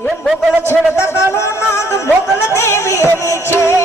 એ મોગલ છેડતા કાનો નાગ મોગલ દેવી એવી છે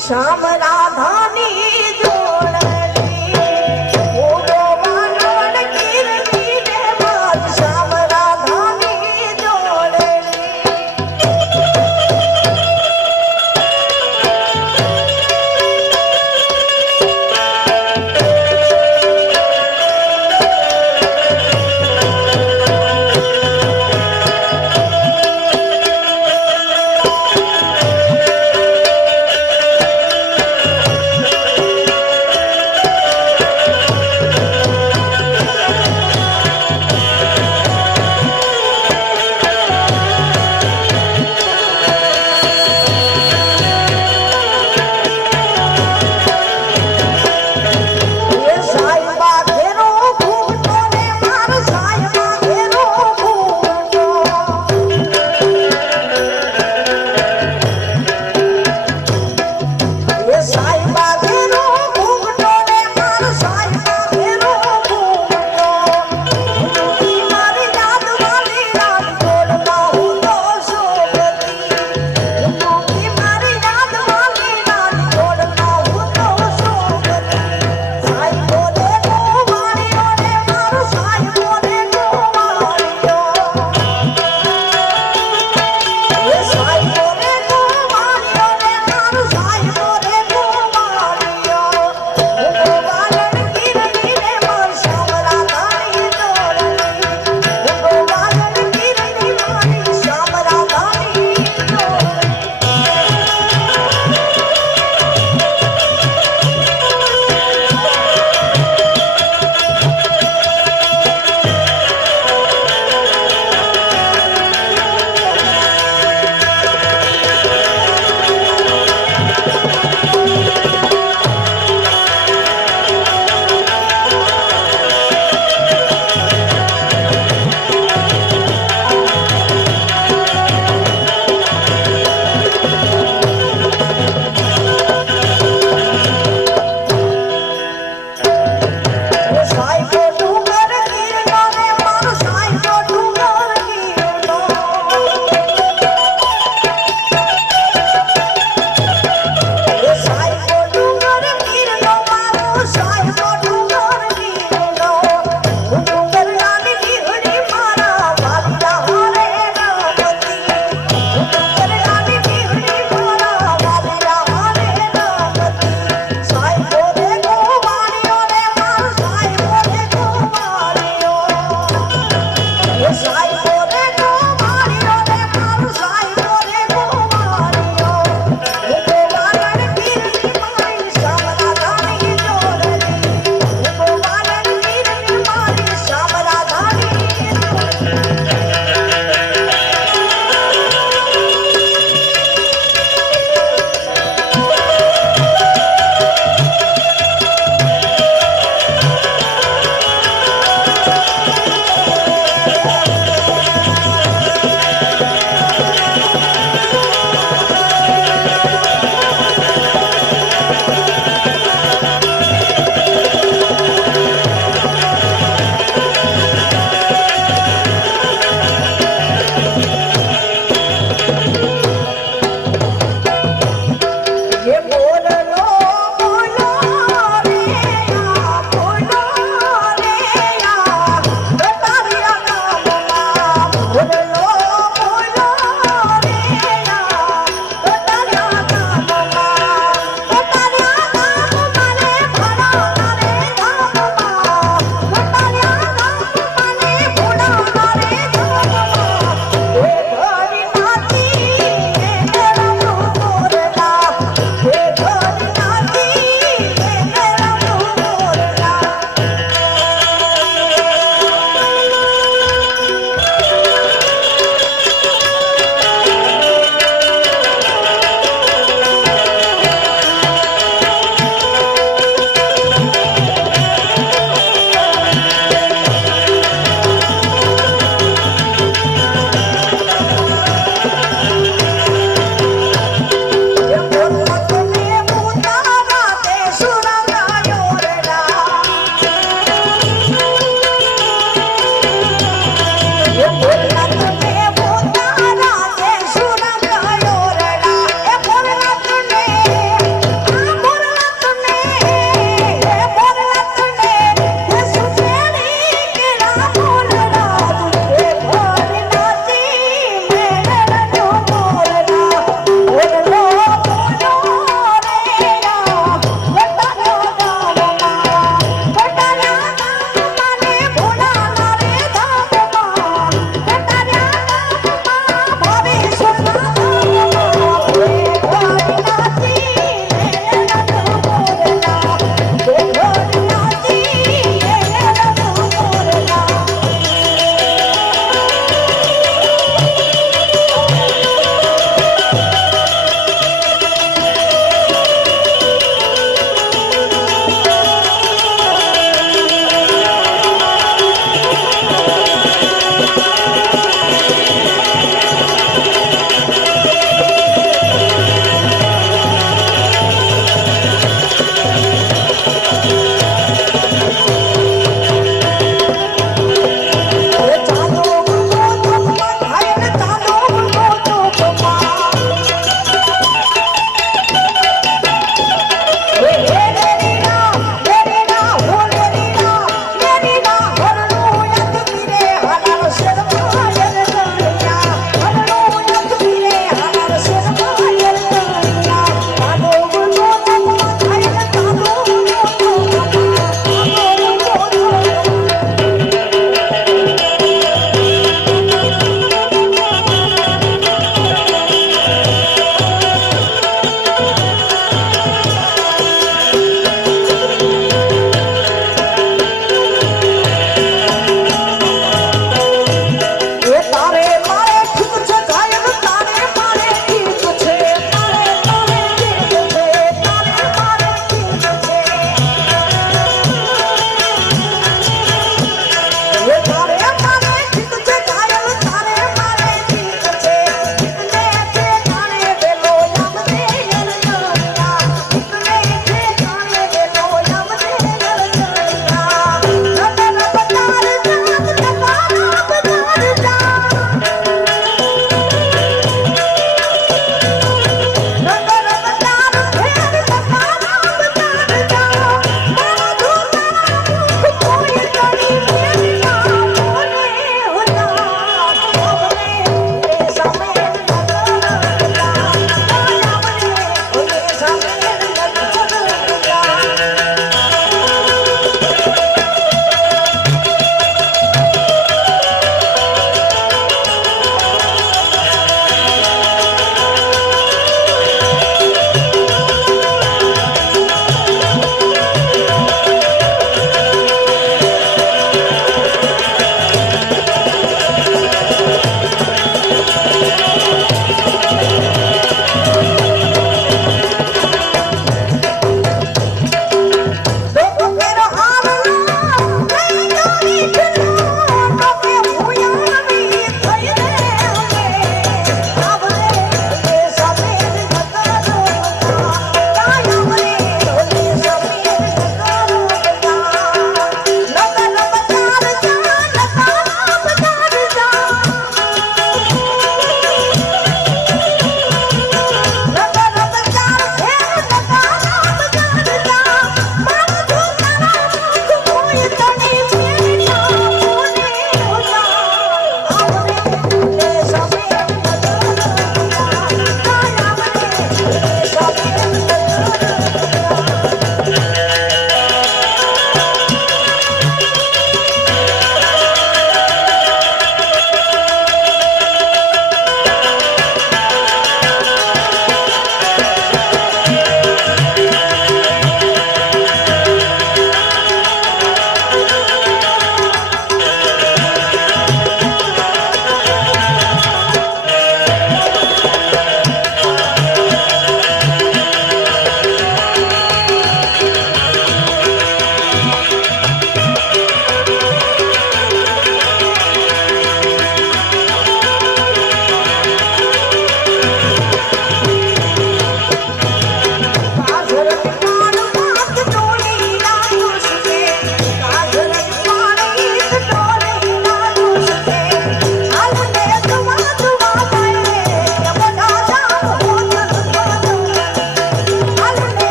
શ્યામ રાધાની જોડલી ઓડો વાનર કીર્તિ ને બાદ શ્યામ રાધાની જોડલી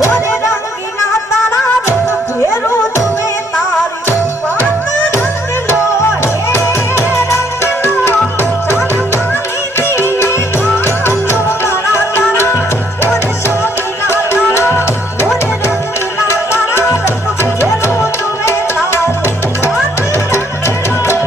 ઓરે રંગીલા તારા રંગ ભેરું તુમે તારી વાત રંગલો હે રંગલો ચાંદ પાણી દીને કાચો તારા તારા ઓરે સોગીલા તારા ઓરે રંગીલા તારા રંગ ભેરું તુમે તારી વાત રંગલો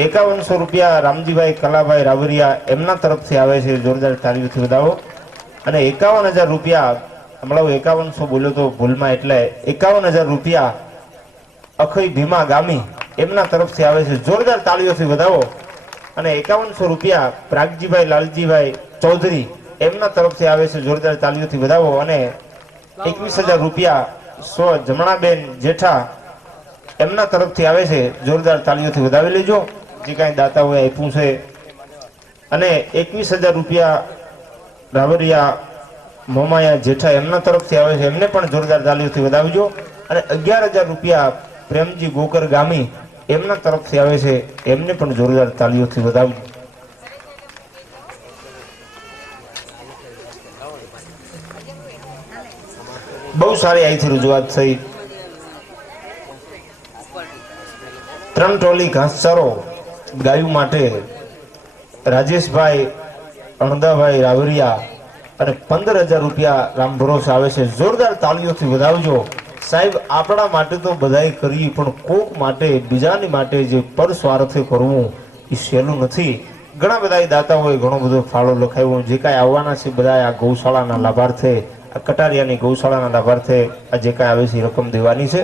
₹51 રામજીભાઈ કલાભાઈ રાવરિયા એમના તરફથી આવે છે, જોરદાર તાળીઓથી વધાવો. અને ₹51,000 હમણાં હું 5100 બોલ્યો તો ભૂલમાં, એટલે ₹51,000 અખઈ ભીમા ગામી એમના તરફથી આવે છે, જોરદાર તાળીઓથી વધાવો. અને ₹5100 પ્રાગજીભાઈ લાલજીભાઈ ચૌધરી એમના તરફથી આવે છે, જોરદાર તાળીઓથી વધાવો. અને ₹21,000 સ્વ જમણાબેન જેઠા એમના તરફથી આવે છે, જોરદાર તાળીઓથી વધાવી લેજો જે કાંઈ દાતાઓએ આપ્યું છે. અને ₹21,000 રાવરિયા મોમાયા જેઠા એમના તરફથી આવે છે, એમને પણ જોરદાર તાળીઓથી વધાવજો. અને ₹11,000 પ્રેમજી ગોકર ગામી એમના તરફથી આવે છે, એમને પણ જોરદાર તાળીઓથી વધાવજો. બહુ સારી અહીંથી રજૂઆત થઈ. 3 ટોલી ઘાસચારો ગાયું માટે રાજેશભાઈ અણદાભાઈ રાવરિયા અને ₹15,000 રામ ભરોસે આવે છે, જોરદાર તાળીઓથી વધાવજો. સાહેબ આપણા માટે તો બધાય કરીએ, પણ કોક માટે બીજાની માટે જે પર સ્વાર્થે કરવું એ સહેલું નથી. ઘણા બધા દાતાઓએ ઘણો બધો ફાળો લખાવ્યો, જે કાંઈ આવવાના છે બધા આ ગૌશાળાના લાભાર્થે, આ કટારિયાની ગૌશાળાના લાભાર્થે આ જે કાંઈ આવે છે એ રકમ દેવાની છે.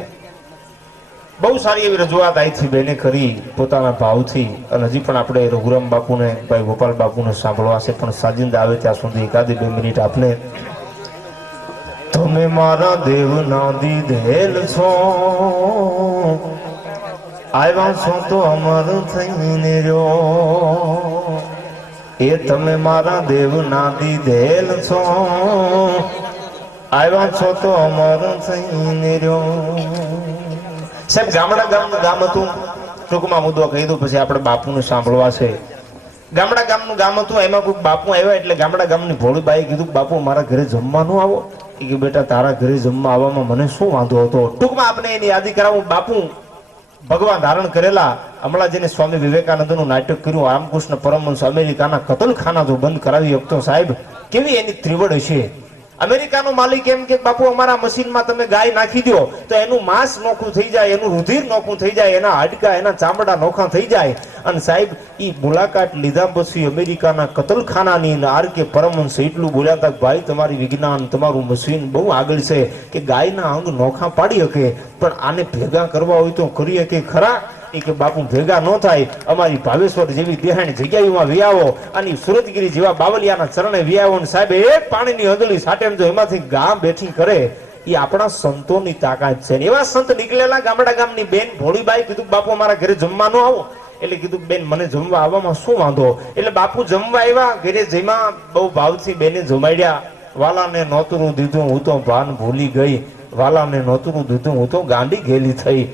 બહુ સારી એવી રજૂઆત અહીંથી બેને કરી પોતાના ભાવથી. અને હજી પણ આપણે રઘુરામ બાપુને ભાઈ ગોપાલ બાપુને સાંભળવા છે, પણ સાજિંદા આવે ત્યાં સુધી એકાદી 2 મિનિટ આપને. તમે મારા દેવના દીધેલ છો, આવ્યા છો તો અમર થઈને રહ્યો. એ તમે મારા દેવના દીધેલ છો, આવ્યા છો તો અમર થઈને રહ્યો. સાહેબ ગામડા ગામનું ગામ હતું, ટૂંકમાં મુદ્દો કહી દઉં પછી આપણે બાપુને સાંભળવા છે. ગામડા ગામનું ગામ હતું, એમાં કોઈ બાપુ આવ્યા એટલે ગામડા ગામની ભોળીબાઈએ કીધું બાપુ મારા ઘરે જમવાનું આવો. કે બેટા તારા ઘરે જમવા આવવામાં મને શું વાંધો હતો. ટૂંકમાં આપણે એની યાદી કરાવું. બાપુ ભગવાન ધારણ કરેલા, હમણાં જેને સ્વામી વિવેકાનંદનું નાટક કર્યું રામકૃષ્ણ પરમહંસ અમેરિકાના કતલખાના જો બંધ કરાવી શકતો, સાહેબ કેવી એની ત્રિવડ હશે. અમેરિકાનો માલિક એમ કે બાપુ અમારા મશીનમાં તમે ગાય નાખી દો તો એનું માંસ નોખું થઈ જાય, એનું રુધિર નોખું થઈ જાય, એના હાડકા એના ચામડા નોખા થઈ જાય. અને સાહેબ ઈ મુલાકાત લીધા પછી અમેરિકાના કતલખાનાની આર કે પરમહંસ એટલું બોલ્યા હતા, ભાઈ તમારી વિજ્ઞાન તમારું મશીન બહુ આગળ છે કે ગાયના અંગ નોખા પાડી શકે, પણ આને ભેગા કરવા હોય તો કરી શકે ખરા? કે બાપુ ભેગા ન થાય, અમારી ભાવેશ્વર જેવી દેહાણી જગ્યાઓમાં વિયાવો અને સુરતગીરી જેવા બાવલિયાના ચરણે વિયાવો. ને સાહેબ એક પાણીની હંદલી સાટે જો એમાંથી ગામ બેઠી કરે, એ આપણા સંતોની તાકાત છે. એવા સંત નીકળેલા ગામડા ગામની બેન ભોળીબાઈ કીધું બાપુ અમારા ઘરે જમવા ન આવો. એટલે કીધું બેન મને જમવા આવવામાં શું વાંધો. એટલે બાપુ જમવા આવ્યા, ઘરે જમ્યા, બહુ ભાવથી બેને જમાડ્યા. વાલાને નોતરું દીધું હું તો ભાન ભૂલી ગઈ, વાલાને નોતરું દીધું હું તો ગાંડી ગયેલી થઈ.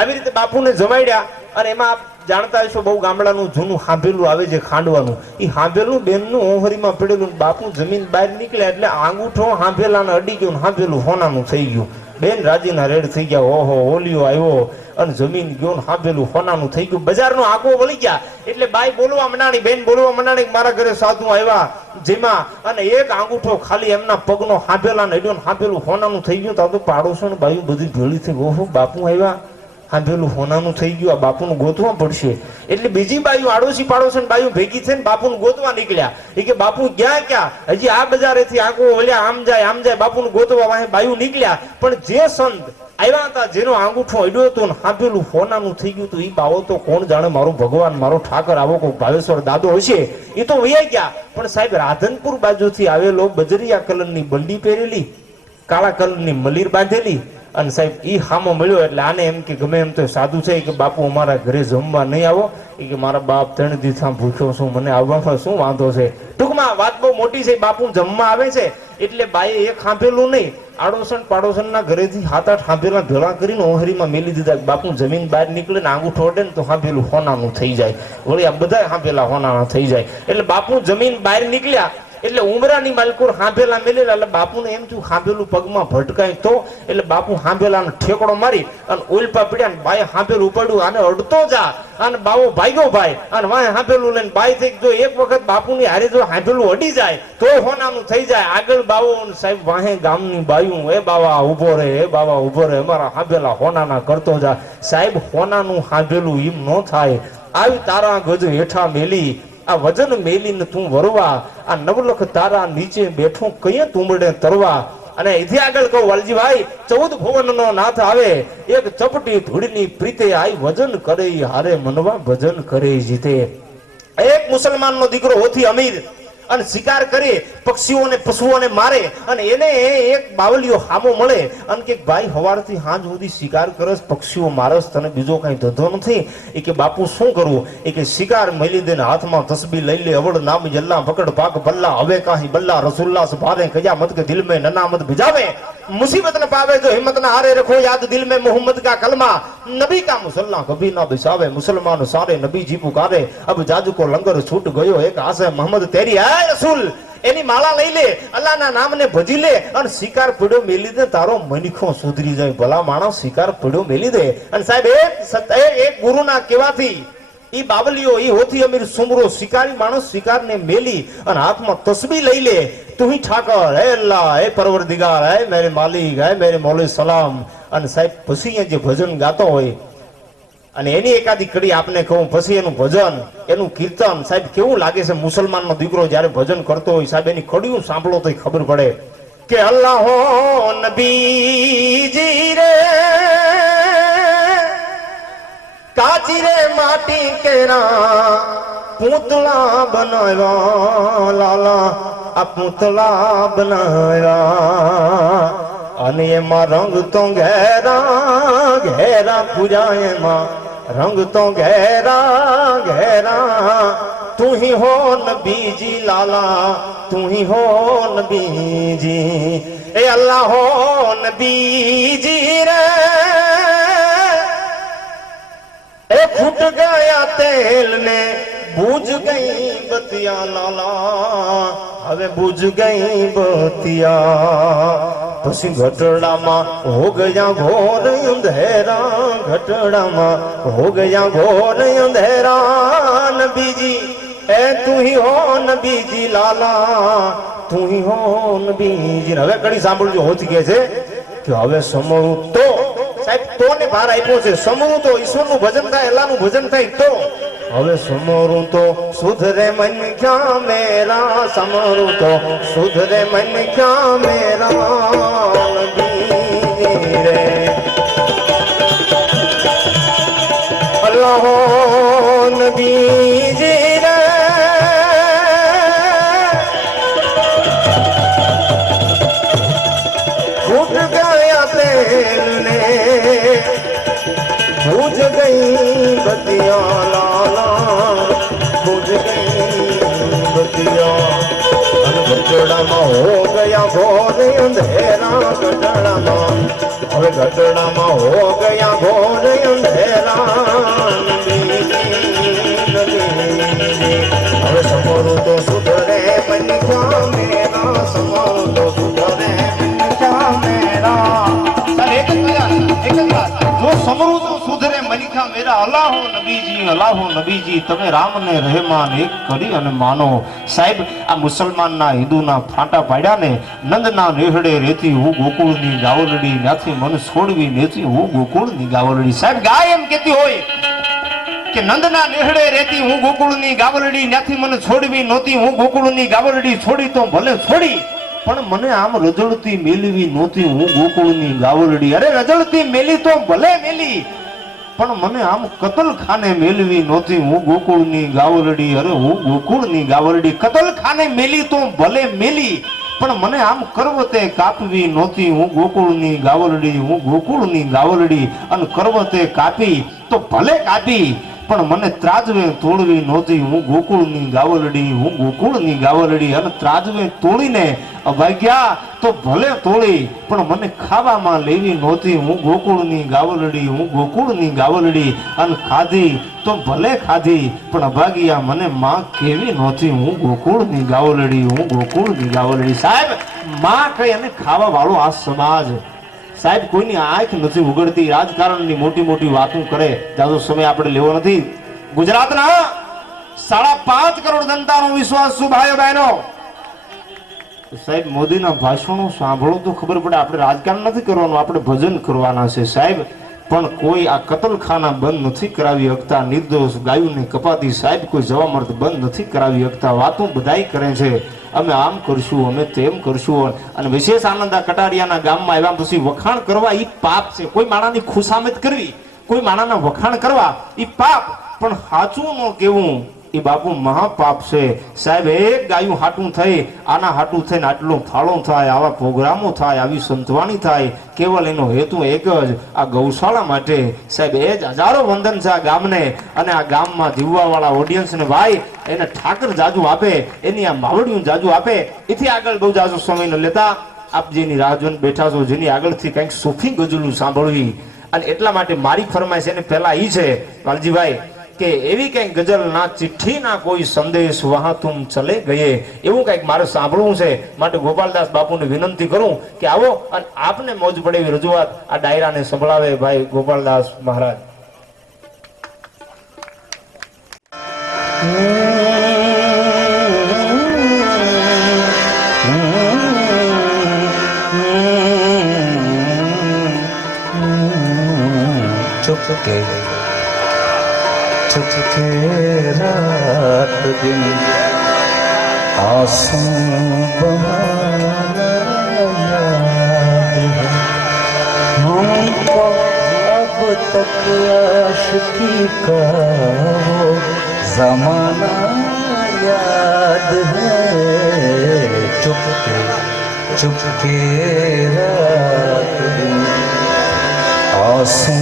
આવી રીતે બાપુને જમાડ્યા. અને એમાં આપ જાણતા હશો બહુ ગામડાનું જૂનું હાંભેલું આવે છે ખાંડવાનું, એ હાંભેલું બેનનું ઓહરીમાં પડેલું. બાપુ જમીન બહાર નીકળ્યા એટલે આંગૂઠો હાંભેલાને અડી ગયું, હાંભેલું હોનાનું થઈ ગયું. બેન રાજીના રેડ થઈ ગયા, ઓહો ઓલિયો આવ્યો અને જમીન ગયો ને હાંભેલું હોનાનું થઈ ગયું. બજારનો આંકો વળી ગયા એટલે બાઈ બોલવા મંડાણી, બેન બોલવા મંડાણી મારા ઘરે સાધુ આવ્યા જેમાં, અને એક આંગૂઠો ખાલી એમના પગનો હાંભેલાને અડ્યો ને હાંભેલું હોનાનું થઈ ગયું. તો પાડોશો ને બાયું બધી ભેળી થઈ, ઓહો બાપુ આવ્યા, હાંભેલું હોનાનું થઈ ગયું, આ બાપુનું ગોતવા પડશે. એટલે બીજી બાયું આડોશી પાડોશી બાયું ભેગી થઈને બાપુનું ગોતવા નીકળ્યા. એ કે બાપુ ક્યાં ક્યાં, હજી આ બજારેથી આંકો ઓલ્યા, આમ જાય બાપુનું ગોતવા વાહે બાયું નીકળ્યા. પણ જે સંત આવ્યા હતા, જેનો આંગૂઠો અડ્યો હતો ને હાંભેલું હોનાનું થઈ ગયું હતું, એ બાવો તો કોણ જાણે, મારો ભગવાન મારો ઠાકર આવો કોઈ ભાવેશ્વર દાદો હશે, એ તો વૈયા ગયા. પણ સાહેબ રાધનપુર બાજુથી આવેલો બજરિયા કલરની બંડી પહેરેલી, કાળા કલરની મલીર બાંધેલી, અને સાહેબ ઈ હામો મળ્યો એટલે આને એમ કે ગમે એમ તો સાધુ છે કે બાપુ અમારા ઘરે જમવા નહીં આવો. કે મારા બાપ 3 દિવસ ભૂખ્યો છું, મને આવવામાં શું વાંધો છે. ટૂંકમાં વાત બહુ મોટી છે. બાપુ જમવા આવે છે એટલે બાઈએ એક હાંભેલું નહીં, આડોસણ પાડોશણના ઘરેથી 7-8 હાંભેલા ભેળા કરીને ઓહરીમાં મેલી દીધા. બાપુ જમીન બહાર નીકળે ને આંગૂઠો અડે ને તો હાંભેલું હોનાનું થઈ જાય, વળી આ બધા હાંભેલા હોનાના થઈ જાય. એટલે બાપુ જમીન બહાર નીકળ્યા એટલે ઉમરાની માલકોર હાંભેલા મેલેલા. એટલે બાપુને એમ થયું હાંભેલું પગમાં ભટકાય તો, એટલે બાપુ હાંભેલાને ઠેકડો મારી અને ઓલપા પડ્યા ને બાએ હાંભેલું પડ્યું, આને અડતો જા અને બાવો ભાગ્યો ભાઈ, અને વાહે હાંભેલું લઈને બાઈ થઈ. જો એક વખત બાપુની હારે જો હાંભેલું અડી જાય તો હોનાનું થઈ જાય. આગળ બાવો સાહેબ વાહે ગામની બાયું, એ બાવા ઉભો રહે, એ બાવા ઉભો રહે, અમારા હાંભેલા હોનાના કરતો જા. સાહેબ હોનાનું હાંભેલું એમ ન થાય. આવી તારા ગજ હેઠા મેલી આ વજન મેલીને તું વરવા આ નવલખ તારા નીચે બેઠો કયે તુંબડે તરવા અને એથી આગળ કહું વાલજીભાઈ 14 ભુવનનો નાથ આવે એક ચપટી ધૂળની પ્રીતે આઈ વજન કરે હારે મનવા ભજન કરે જીતે એક મુસલમાનનો દીકરો હોથી અમીર અને શિકાર કરે પક્ષીઓને પશુઓને મારે અને એને એક બાવલીઓ હામો મળે અને કે ભાઈ હવારથી સાંજ સુધી શિકાર કરસ પક્ષીઓ મારસ તને બીજો કઈ ધંધો નથી એ કે બાપુ શું કરવું એ કે શિકાર મળી દે હાથમાં તસબી લઈ લે અવળ નામ જલ્લા પકડ પાક બલ્લા હવે કાહી બલ્લા રસુલ્લા ભારે કયામત के दिल में ननामत भिजावे मुसीबत न पावे जो हिम्मत न हारे रखो याद दिल में मोहम्मद का कलमा नबी का मुसल्ला कभी ना बिसावे मुसलमान सारे नबी जी पुकारे अब जादू को लंगर छूट गयो एक आसे मोहम्मद तेरी है रसूल एनी माला लई ले अल्लाह ना नाम ने भजी ले और शिकार पड़ो मेली दे तारो मनिखो सुधरी जाए भला माणस शिकार पड़ो मेली दे અને સાહેબ એક ગુરુના કહેવાથી ઈ બાવલીઓ ઈ હોથી અમીર સુમરો શિકારી માણસ શિકારને મેલી અને હાથમાં તસબી લઈ લે તું ही ઠાકર હે અલ્લાહ હે પરવરદિગાર હે મેરે માલિક હે મેરે મૌલા સલામ અને સાહેબ પછી જે ભજન ગાતો હોય અને એની એકાદી કડી આપને કહું પછી એનું ભજન એનું કીર્તન સાહેબ કેવું લાગે છે મુસલમાનનો દીકરો જ્યારે ભજન કરતો હોય સાહેબ એની કડીઓ સાંભળો તો ખબર પડે કે અલ્લાહ હો નબીજી રે काची रे माटी केरा पुतला बनाया लाला आ पुतला बनाया अने एमा रंग तो गहरा गहरा पूजा एमा रंग तो गहरा गहरा तू ही हो नबीजी लाला तू ही हो नबीजी ए अल्लाह हो नबीजी रे ए फूट गया तेल ने बूझ गई बतिया लाला हवे बूझ गई बतिया पसी घटड़ा मां हो गया घोर अंधेरा घटड़ा मां हो गया घोर अंधेरा नबीजी ए तू ही हो नबीजी लाला तू ही हो नबीजी हवे कड़ी सांभळજો હોતી કે છે કે હવે સમળું તો સાહેબ તો ને ભાર આપ્યો છે સમળું તો ઈશ્વરનું ભજન થાય અલ્લાહનું ભજન થાય તો હવે સમરું તો સુધરે મન ક્યા મેરા સમરું તો સુધરે મન ક્યા મેરા નબી રે અલ્લાહ નબીજી રે फूट गया तेल ने बूझ गई बतिया लाला बूझ गई बतिया घटड़ा में हो गया घोर अंधेरा घटड़ा में હવે ઘટડામાં हो गया घोर अंधेरा હવે સમરું તો સુધરે મનિકા મેરા સમરું તો સુધરે મનિકા મેરા સર એક જ વાત જો સમરું તો સુધરે મનિકા મેરા અલ્લાહો નબીજી તમે રામને રહેમાન એક કરી અને માનો સાહેબ આ મુસલમાનના હિન્દુના ફાંટા પાડ્યા ને નંદના નેહડે રેતી હું ગોકુળની ગાવલડી ત્યાંથી મન છોડવી નેતી હું ગોકુળની ગાવલડી સાહેબ ગાય એમ કહેતી હોય કે નંદના નેહડે રેતી હું ગોકુળની ગાવલડી ત્યાંથી મને છોડવી નહોતી હું ગોકુળની ગાવલડી છોડી તો ભલે છોડી પણ મને આમ રજળતી મેલવી નહોતી હું ગોકુળની ગાવલડી અરે રજળતી મેલી તો ભલે મેલી પણ મને આમ કતલખાને મેલવી નહોતી હું ગોકુળની ગાવલડી અરે હું ગોકુળની ગાવલડી કતલખાને મેલી તો ભલે મેલી પણ મને આમ કરવતે કાપવી નહોતી હું ગોકુળની ગાવલડી અને કરવતે કાપી તો ભલે કાપી પણ મને ત્રાજવે તોડવી નહોતી હું ગોકુળની ગાવલડી અને ત્રાજવે તોડીને અભાગ્યા તો ભલે તોડી પણ મને ખાવામાં લેવી નહોતી હું ગોકુળની ગાવલડી અને ખાધી તો ભલે ખાધી પણ અભાગ્યા મને માં કેવી નહોતી હું ગોકુળની ગાવલડી સાહેબ માં કઈ અને ખાવા વાળો આ સમાજ સાહેબ કોઈની આંખ નથી ઉગડતી રાજકારણની મોટી મોટી વાતો કરે જાજો સમય આપણે લેવો નથી ગુજરાતના 5.5 કરોડ જનતાનો વિશ્વાસ શું ભાઈઓ બહેનો સાહેબ મોદીના ભાષણો સાંભળો તો ખબર પડે આપણે રાજકારણ નથી કરવાનું આપણે ભજન કરવાના છે સાહેબ પણ કોઈ આ કતલખાના બંધ નથી કરાવી શકતા, નિર્દોષ ગાયોને કપાતી સાહેબ કોઈ જવા મળત બંધ નથી કરાવી શકતા. વાતો બધાય કરે છે, અમે આમ કરશું, અમે તેમ કરશું. અને વિશેષ આનંદ આ કટારિયાના ગામમાં આવ્યા પછી વખાણ કરવા એ પાપ છે. કોઈ માણાની ખુશામત કરવી, કોઈ માણાના વખાણ કરવા એ પાપ, પણ સાચું ન કેવું એ બાપુ મહાપાપ છે. સાહેબ એક ગાયું હાટું થઈ, આના હાટું થઈને આટલું ફાળો થાય, આવા પ્રોગ્રામો થાય, આવી સંતવાણી થાય, કેવલ એનો હેતુ એક જ આ ગૌશાળા માટે. સાહેબ એ જ હજારો વંદન છે આ ગામને, અને આ ગામમાં જીવવાવાળા ઓડિયન્સને ભાઈ એને ઠાકર જાજુ આપે, એની આ માવડિયું જાજુ આપે. એથી આગળ બહુ જાજુ સમય ન લેતા આપ જેની રાહ જોઈને બેઠા છો, જેની આગળથી કંઈક સૂફી ગઝલું સાંભળવી, અને એટલા માટે મારી ફરમાઈશ એને પહેલા એ છે વાલજીભાઈ કે એવી કંઈક ગઝલ ના ચિઠ્ઠી ના કોઈ સંદેશ વહાં તુમ ચલે ગયે, એવું કંઈક મારે સાંભળવું છે. માટે ગોપાલદાસ બાપુને વિનંતી કરું કે આવો અને આપને મોજ પડે એવી રજૂઆત આ ડાયરાને સંભળાવે ભાઈ ગોપાલદાસ મહારાજ. चुपके चुपके रात दिन आंसू बहाना हमको अब तक आशिकी का वो जमाना याद है. चुपके चुपके रात दिन आंसू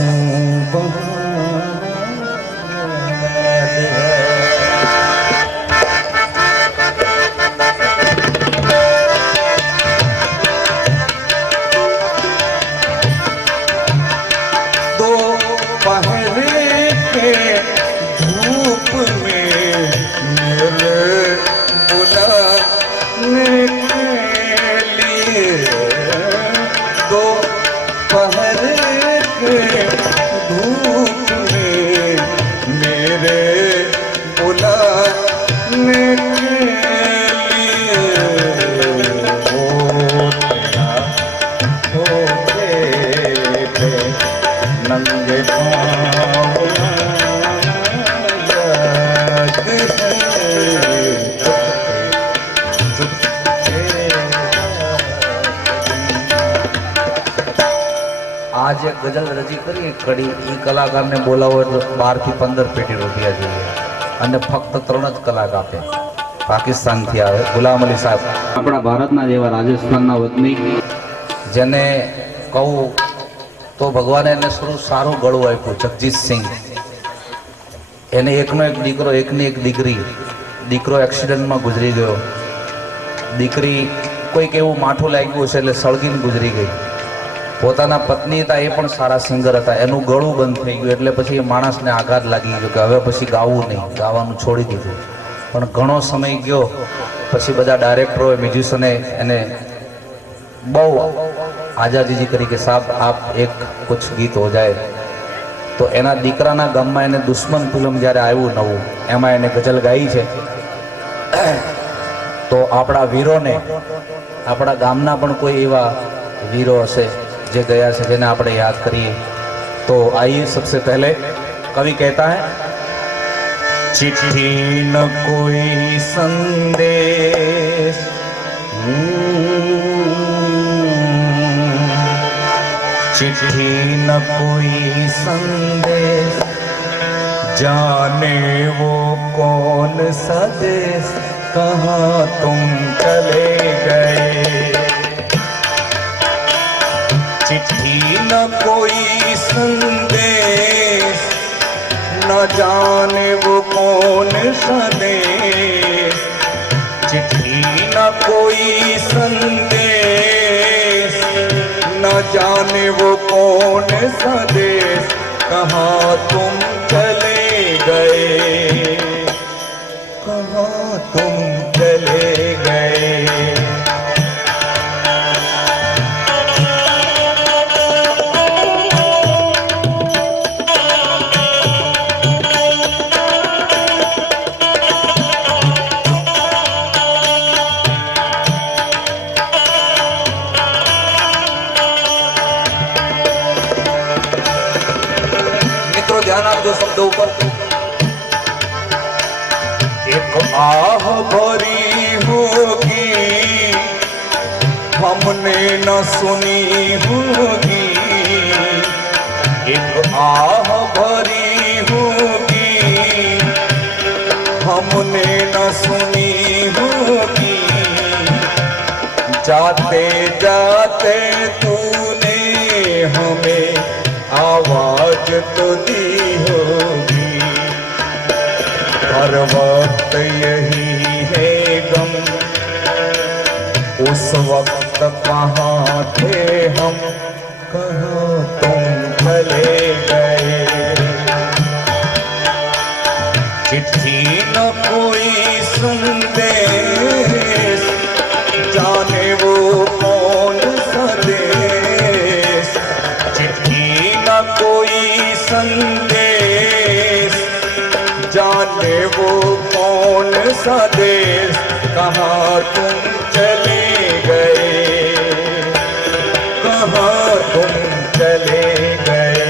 आज एक गजल रजी करी कड़ी ई कलाकार ने बोलावो એટલે 12 થી 15 પેટી રૂપિયા જોઈએ અને ફક્ત 3 જ કલાક આપે. પાકિસ્તાન થી આવે ગુલામ અલી સાહેબ, આપણા ભારતના જેવા રાજસ્થાનના વતની, જેને કહું તો ભગવાને એને સારું ગળું આપ્યું. જગજીત સિંહ, એને એકનો એક દીકરો, એકની એક દીકરી. દીકરો એક્સિડન્ટમાં ગુજરી ગયો, દીકરી કોઈક એવું માઠું લાગ્યું છે એટલે સળગીને ગુજરી ગઈ. પોતાના પત્ની હતા, એ પણ સારા સિંગર હતા, એનું ગળું બંધ થઈ ગયું એટલે પછી એ માણસને આઘાત લાગી ગયો કે હવે પછી ગાવું નહીં, ગાવાનું છોડી દીધું. પણ ઘણો સમય ગયો પછી બધા ડાયરેક્ટરોએ, મ્યુઝિશિયને એને બહુ આજાદીજી કરી કે સાહેબ આપ એક કુછ ગીત હો જાય. તો એના દીકરાના ગામમાં એને દુશ્મન ફિલ્મ જ્યારે આવ્યું નવું, એમાં એને ગઝલ ગાઈ છે. તો આપણા વીરોને, આપણા ગામના પણ કોઈ એવા વીરો હશે જે ગયા છે જેને આપણે યાદ કરીએ. તો આइए सबसे पहले कवि कहता है, चिट्ठी न कोई संदेश चिट्ठी न कोई संदेश जाने वो कौन सा देश कहाँ तुम चले गए. चिट्ठी न कोई संदेश न जाने वो कौन सा देश. चिट्ठी न कोई संदेश न जाने वो कौन सा देश कहाँ तुम चले गए. कहाँ तुम चले गए. आह भरी होगी हमने न सुनी होगी, एक आह भरी होगी हमने न सुनी होगी। जाते जाते तूने हमें आवाज तो दी होगी। हर वक्त यही है गम, उस वक्त कहाँ थे हम, कहाँ तुम चले गए। चिट्ठी न कोई संदेश, जाने वो कौन सा देश। चिट्ठी न कोई संदेश, जाने वो कौन सा देश, कहाँ तुम चले गए, कहाँ तुम चले गए।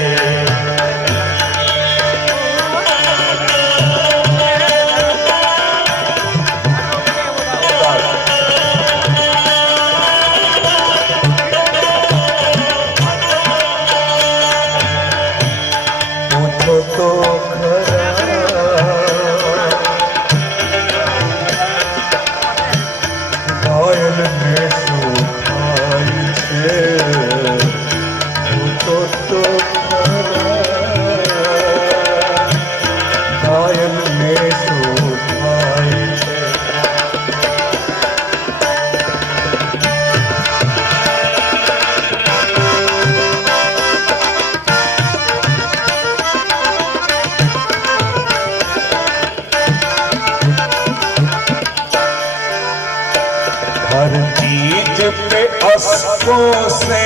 पूछो तो खरा घायल में सुखाई छे, पूछो तो खरा घायल में सुखाई छे। हर चीज पे अश्कों से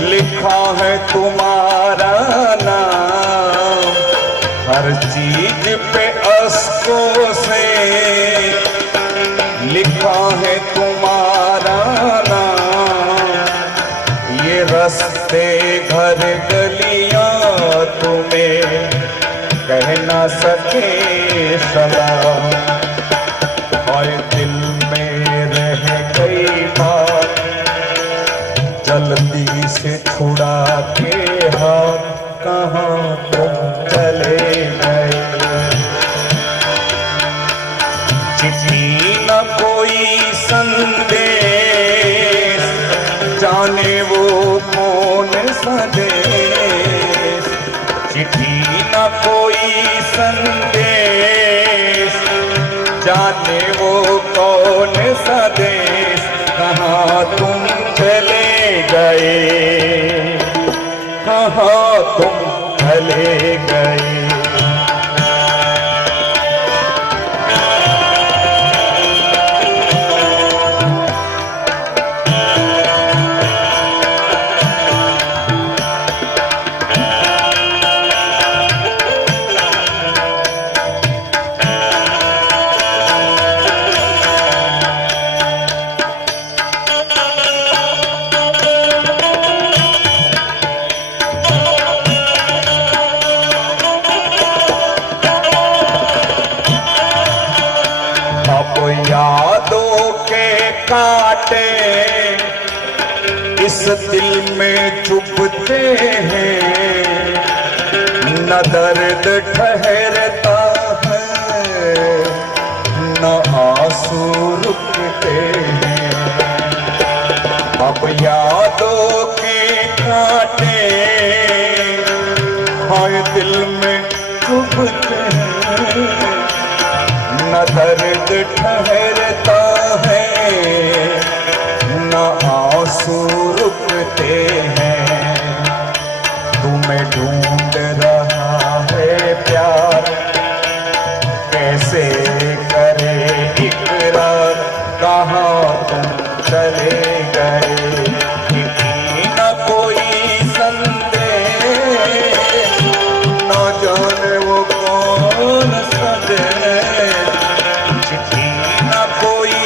लिखा है तुम्हारा नाम। हर चीज पे अश्कों से लिखा है तुम्हारा नाम। ये रास्ते घर गलियां तुम्हें कह ना सके सलाम। और दिल में रह गई बात, जल्दी से छुड़ा के हाथ, कहाँ तुम चले गए। चिट्ठी न कोई संदेश, जाने वो कौन सा देश। चिट्ठी न कोई संदेश, जाने वो कौन सा देश, कहाँ तुम चले गए, कहाँ तुम चले गए। अब यादों के कांटे इस दिल में चुभते हैं, न दर्द ठहरता है, न आंसू रुकते हैं। अब यादों के कांटे हाय दिल में चुभते हैं, न दर्द ठहरता है, न आंसू रुकते हैं। तुम्हें ढूंढ रहा है प्यार, कैसे करे इकरार, कहाँ तुम चले गए। चिट्ठी न कोई संदेश, न जाने वो कौन सा देश। चिट्ठी न कोई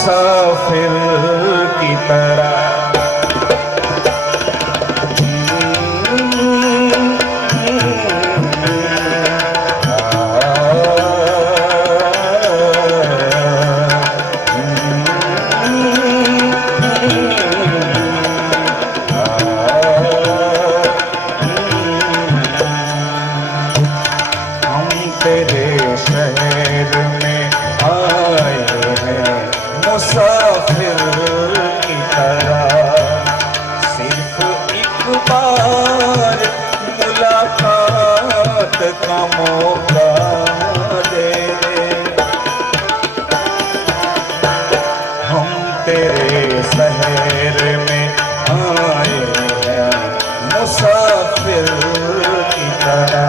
मुसाफिर की तरह तेरे शहर में आए हैं मुसाफिर की तरह सिर्फ एक बार मुलाकात का मौका दे दे हम तेरे शहर में आए हैं मुसाफिर की तरह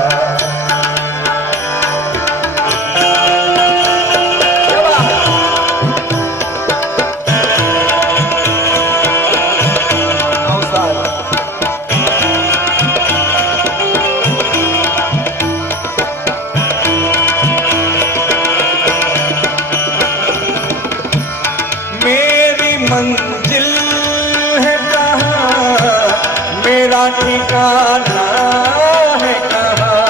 मंजिल है कहाँ मेरा ठिकाना है कहाँ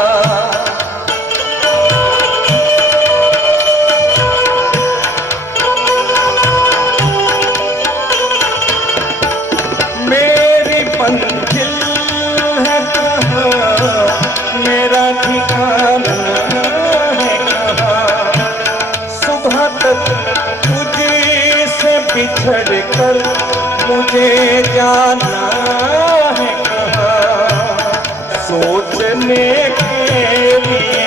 मेरी मंजिल है कहाँ मेरा ठिकाना है कहाँ सुबह तक बिछड़ कर मुझे जाना है कहाँ सोचने के लिए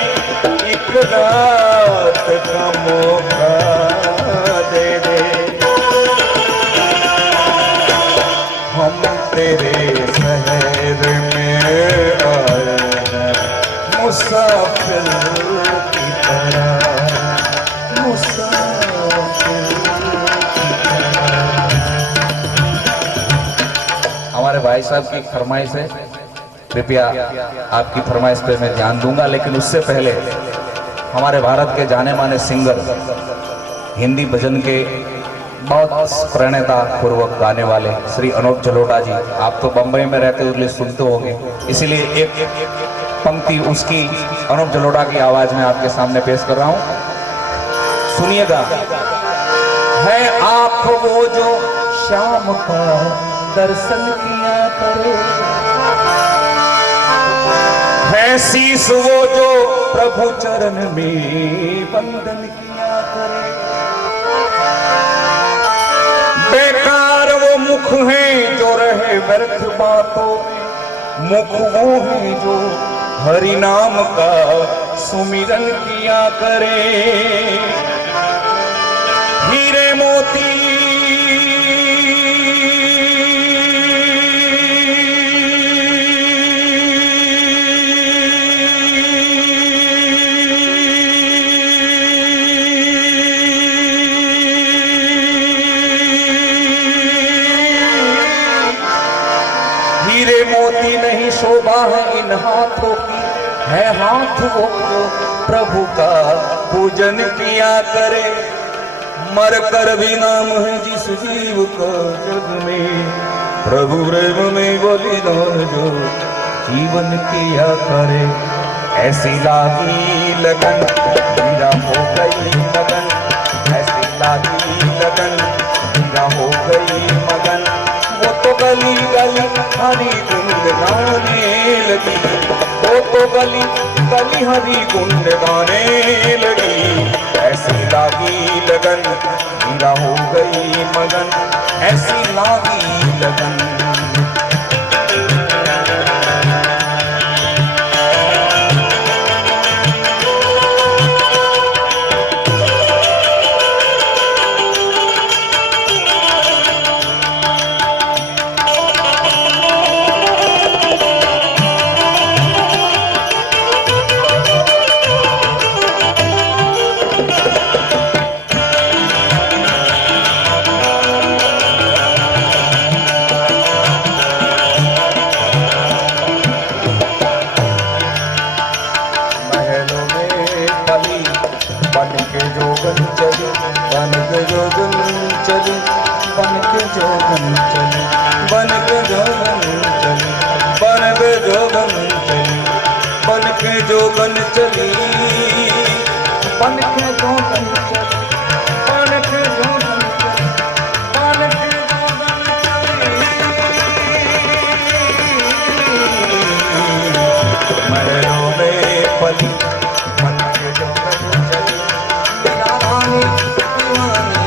एक रात का मौका दे दे हम तेरे शहर में आए हैं मुसाफिर की तरह मुसाफिर हमारे भाई साहब की फरमाइश है, कृपया आपकी फरमाइश पे मैं ध्यान दूंगा, लेकिन उससे पहले हमारे भारत के जाने माने सिंगर हिंदी भजन के बहुत प्रणेता पूर्वक गाने वाले श्री अनूप जलोटा जी, आप तो बम्बई में रहते हो इसलिए सुनते होंगे, इसीलिए एक पंक्ति उसकी अनूप जलोटा की आवाज में आपके सामने पेश कर रहा हूं, सुनिएगा। है आप वो जो शाम का दर्शन किया करे, है शीस वो जो प्रभु चरण में वंदन किया करे, बेकार वो मुख है जो रहे व्यर्थ बातों में, मुख वो है जो हरि नाम का सुमिरन किया करे, हीरे मोती मोती नहीं शोभा है इन हाथों की, है हाथ वो जो प्रभु का पूजन किया करे, मर कर भी नाम है जिस जीव का जग में, प्रभु प्रेम में बलिदान जो जीवन किया करे, ऐसी लागी लगन मेरा हो गई मगन, ऐसी लागी लगन मेरा हो गई मगन, वो तो गली गली हरी गुंड गाने लगी, वो तो गली गली हरी गुंड गाने लगी, ऐसी लागी लगन मेरा हो गई मगन, ऐसी लागी लगन। जोगन चली बन के जोगन चली बन के जोगन चली बन के जोगन चली बन के जोगन चली बन के जोगन चली बन के जोगन चली बन के जोगन चली महरों में पली बन के जोगन चली बिना रानी दीवानी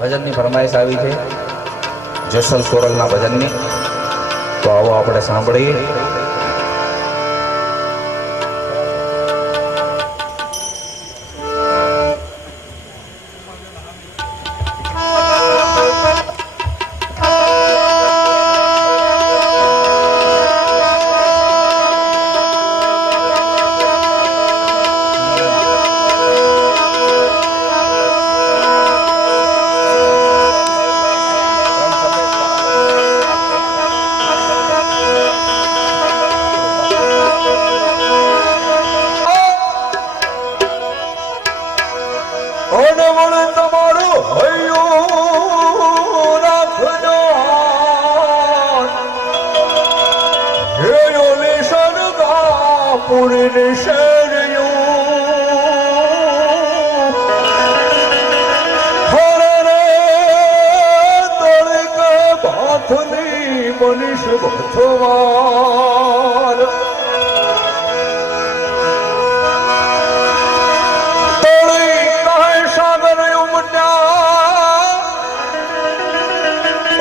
ભજનની ફરમાઈશ આવી છે જસલ સોરલના ભજનની, તો આવો આપણે સાંભળીએ. મનીષ ભથવાર તળી કાય સાગર ઉમટ્યા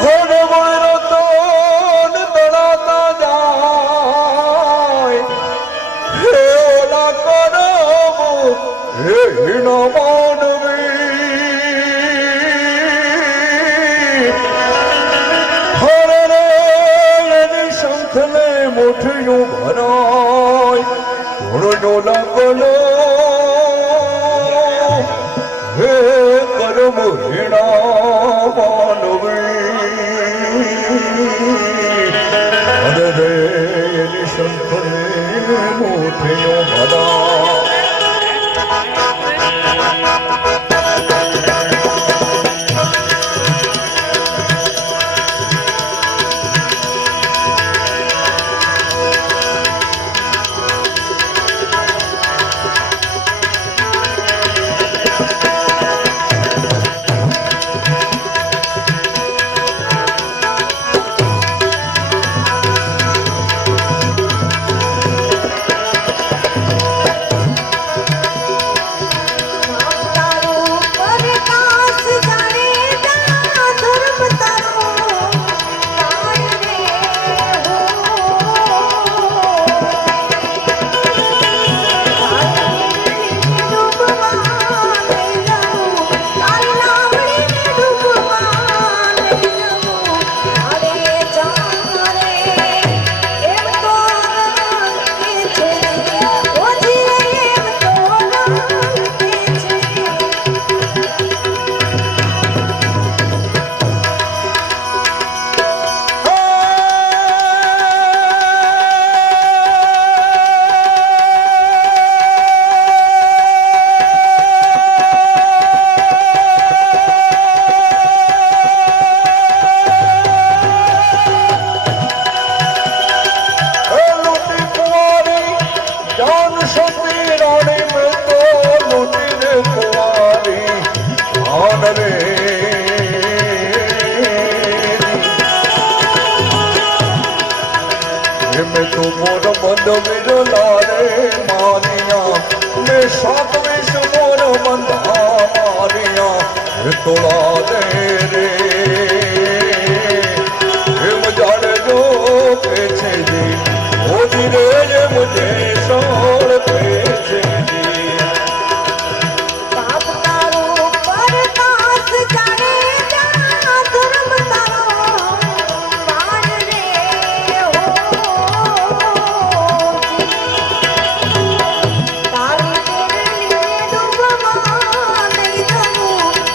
હોન વળરો તોન તળાતા જાય હે ઓલા કરમો હે હિના માનવી મોઠિયું ભરાય ઘોડો લાગલો હે કરમ હીણા માનવી અરે રે એની શંકરે મોઠિયું ભરાય.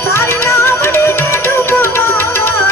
તારી નામડી ને ડૂબવા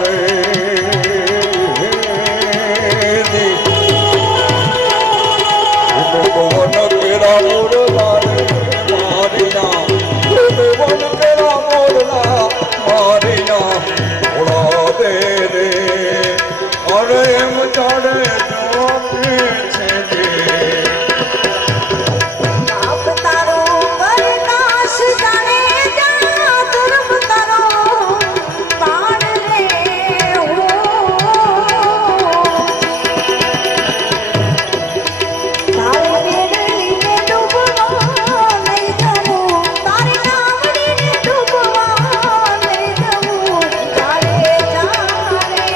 રે ભગવાન કેરા મોરલા રે મારીના ભગવાન કેરા મોરલા મારીના ઓળા દે રે અરે એમ જાડે જોકે છે જે બાપ તારો પ્રકાશ જાણે જા ધર્મ તારો બાણ રે હો તારે મેળવીને ડૂબવા નહીં જવું તારે નામડીને ડૂબવા નહીં જવું તારે જાણે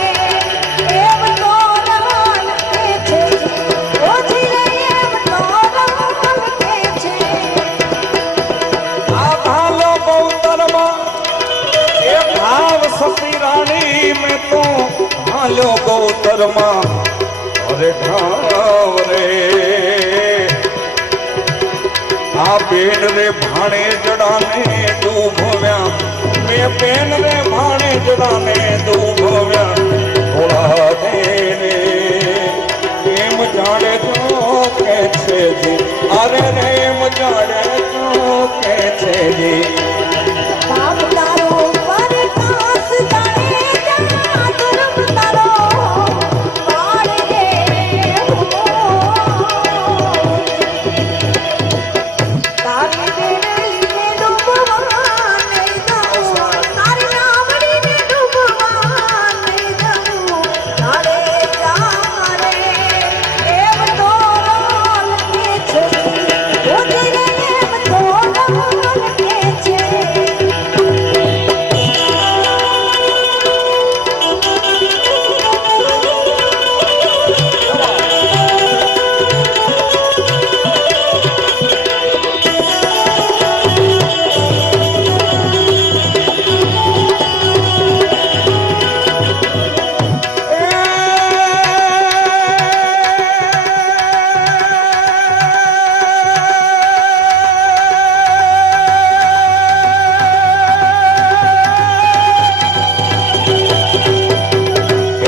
એમ તો રાન કે છે ઓછી રે એમ તો રાન કે છે આ ભાલો ગૌતરમાં એ ભાવ સતી રાણી મેં તો ભાલો ગૌતરમાં અરે ઢાવ રે આ બેન રે ભાણે જડાને ડૂબવ્યા મેં બેન રે ભાણે જડાને ડૂબવ્યા થોડા દે રે એમ જાણે તો કે છે જી અરે રે એમ જાણે તો કે છે જી બાપ તારો પ્રકાશ જાણે જા ધર્મ તારો બાણ રે હો તારી મેળવીને ડૂબવા નહીં જવું તારી નામડીને ડૂબવા નહીં જવું તારે જાણે એમ તો રાન કે છે ઓછી રે એમ તો રાન કે છે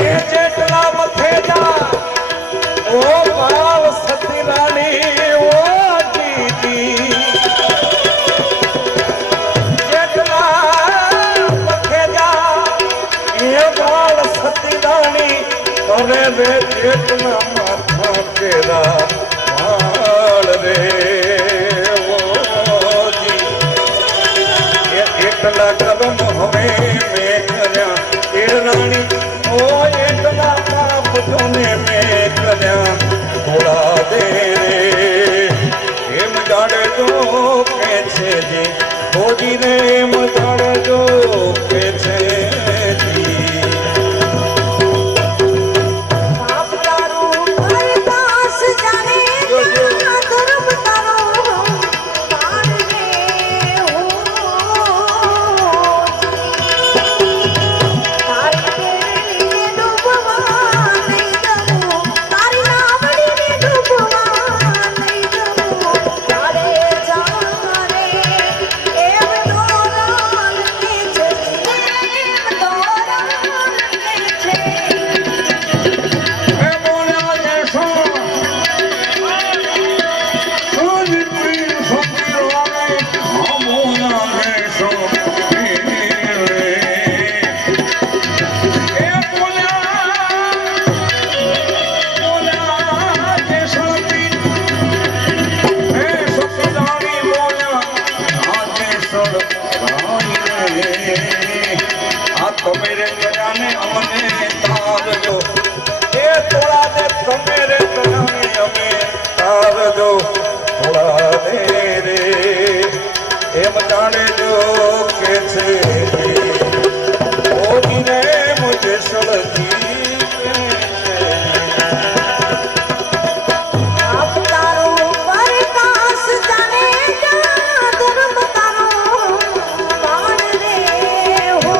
એ જેટલા મથે જા ઓ બાલ સતી રાણી ઓ દીદી જેટલા મથે જા એ બાલ સતી રાણી અરે રે જેટલા માથા કેરા વાળ રે ઓ જી એ એટલા કદમ હવે મેં કર્યા એ રાણી ઓ એટલા પાપ જોને મેં કર્યા થોડા દે રે એમ જાડે જો કે છે જી થોડી રે એમ જાડે જો કે છે જી બાપ તારો પ્રકાશ જાણે જા ધર્મ તારો બાણ રે હો તારી મેળવીને ડૂબવા નહીં જવું તારી નામડીને ડૂબવા નહીં જવું તારે જાણે એમ તો રાન કે છે એમ તો રાન કે છે એ બોલ્યા દેશો સુની પ્રિય સતી રાણી બોલ્યા દેશો એ બોલ્યા દેશો એ સતી રાણી બોલ્યા આ દેશો રાણી રે આ તમે રે કયાને અમને તારજો એ થોડા દે તમે રે કયાને અમે તારજો થોડા દે રે એમ જાણે જો કે છે ઓ દીને મુજે સળગી બાપ તારો પ્રકાશ જાણે જા ધર્મ તારો બાણ રે હો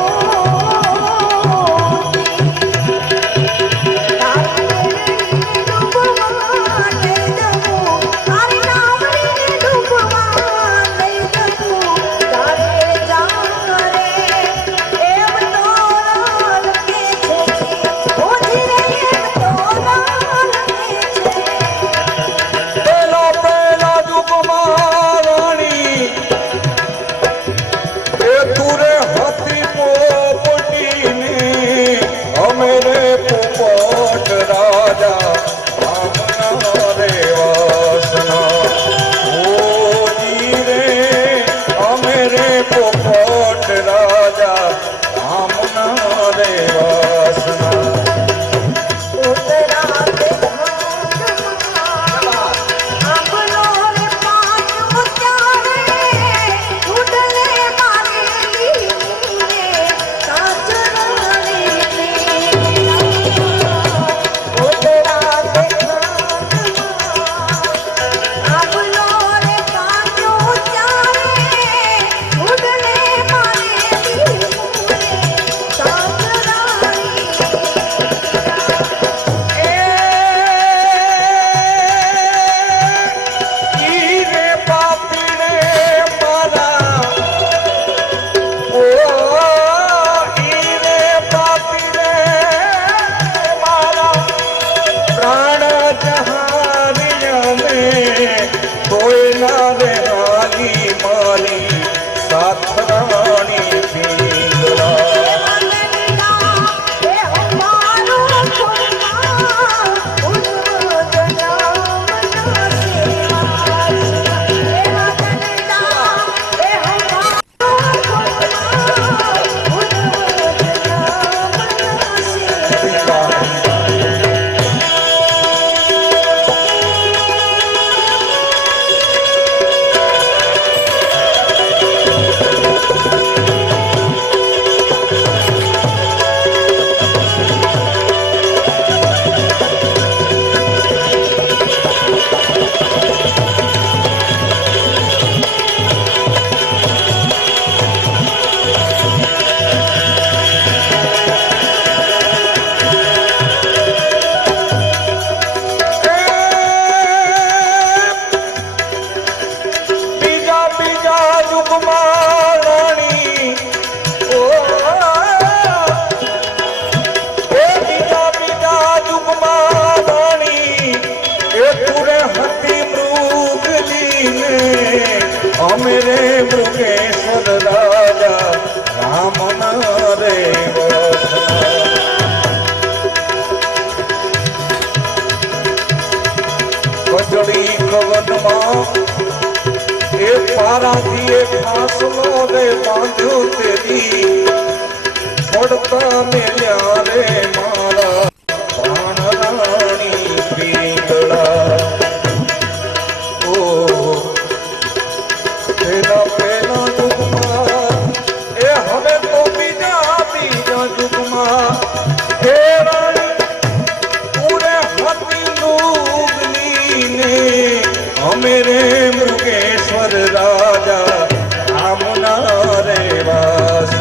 मेरे मृगेश्वर राजा राम रे कचड़ी कवन एक पारा दिए फासलो रे बांधो तेरी पड़ता मिल्या रे मारा प्राण रानी पीगड़ा ओ पेला पेला दुखमा ए हमें तो बीजा बीजा दुखमा हे रानी पूरे हाथी लोगनी ने मेरे मृगेश्वर राजा रामना रे वास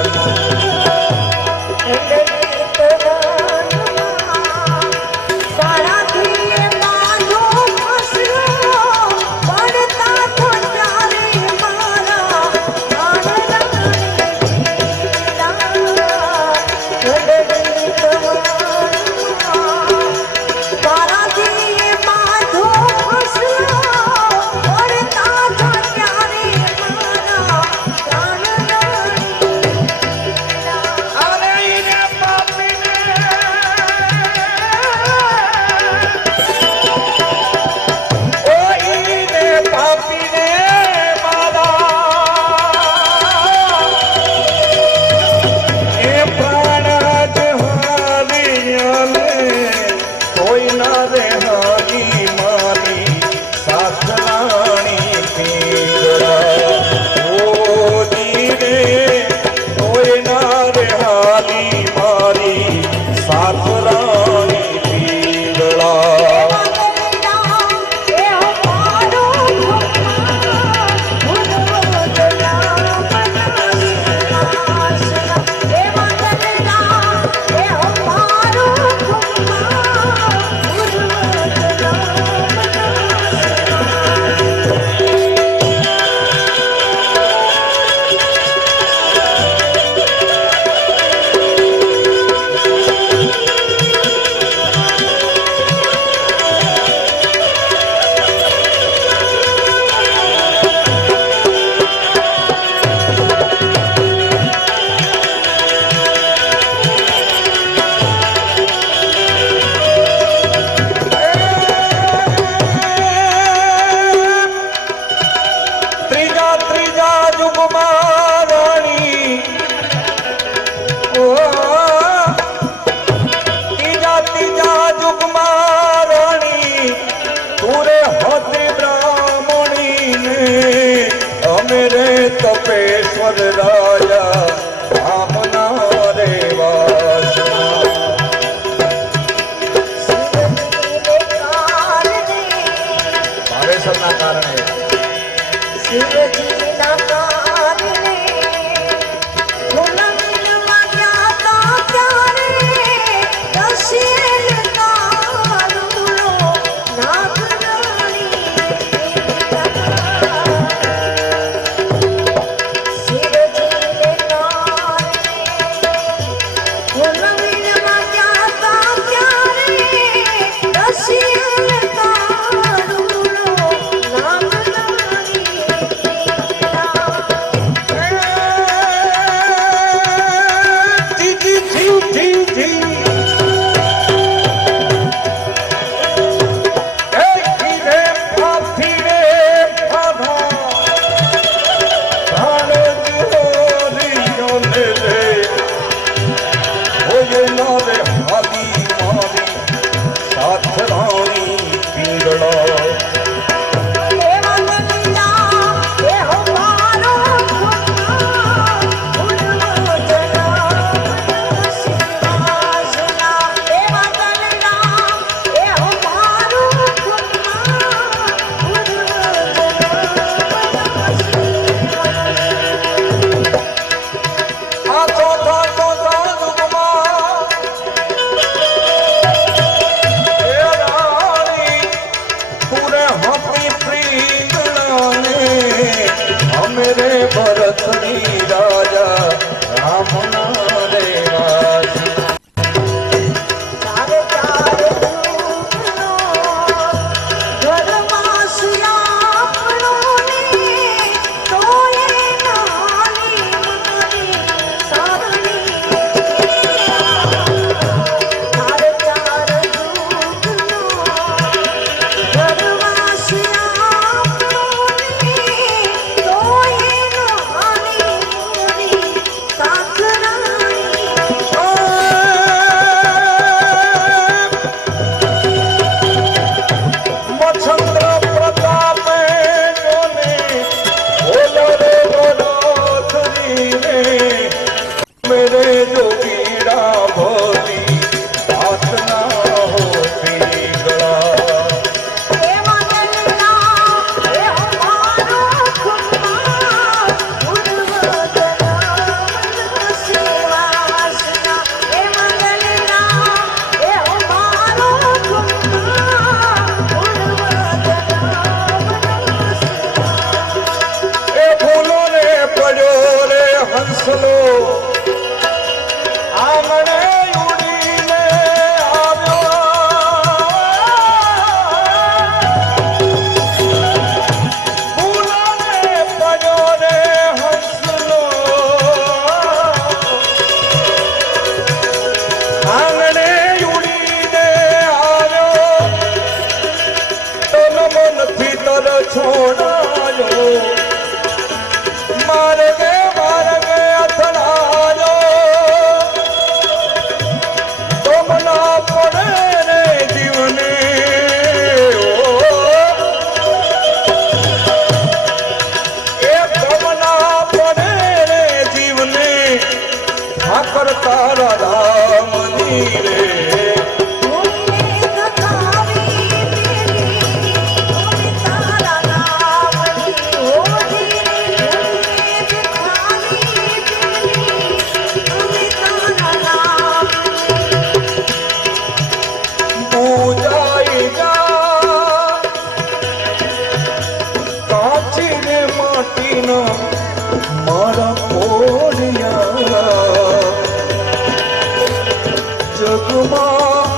સ્વર્ગમાં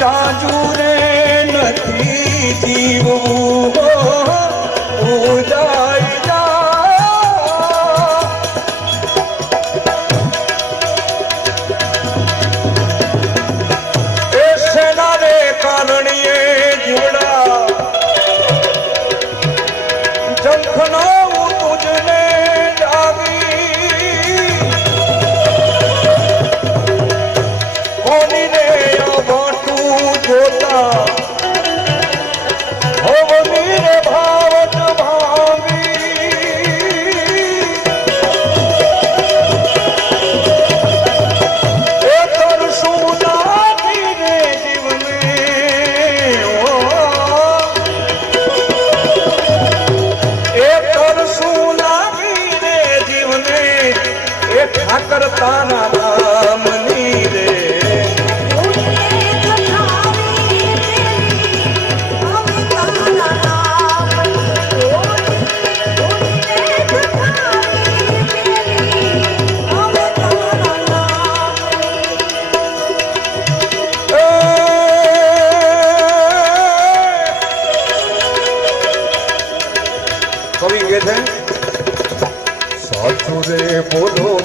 જાજુ રે નથી જીવવું ઉજાઈ જા એ સેના રે કારણીએ જીવડા જંખનો તુજને જાગી કોની રે વાટું જોતા હોવની રે ભાવત ભાંગી એ તરસું લાગી રે જીવને એ તરસું લાગી રે જીવને એ ઠાકર તારા નામની રે કવિ કે છે સાચું રે બોલો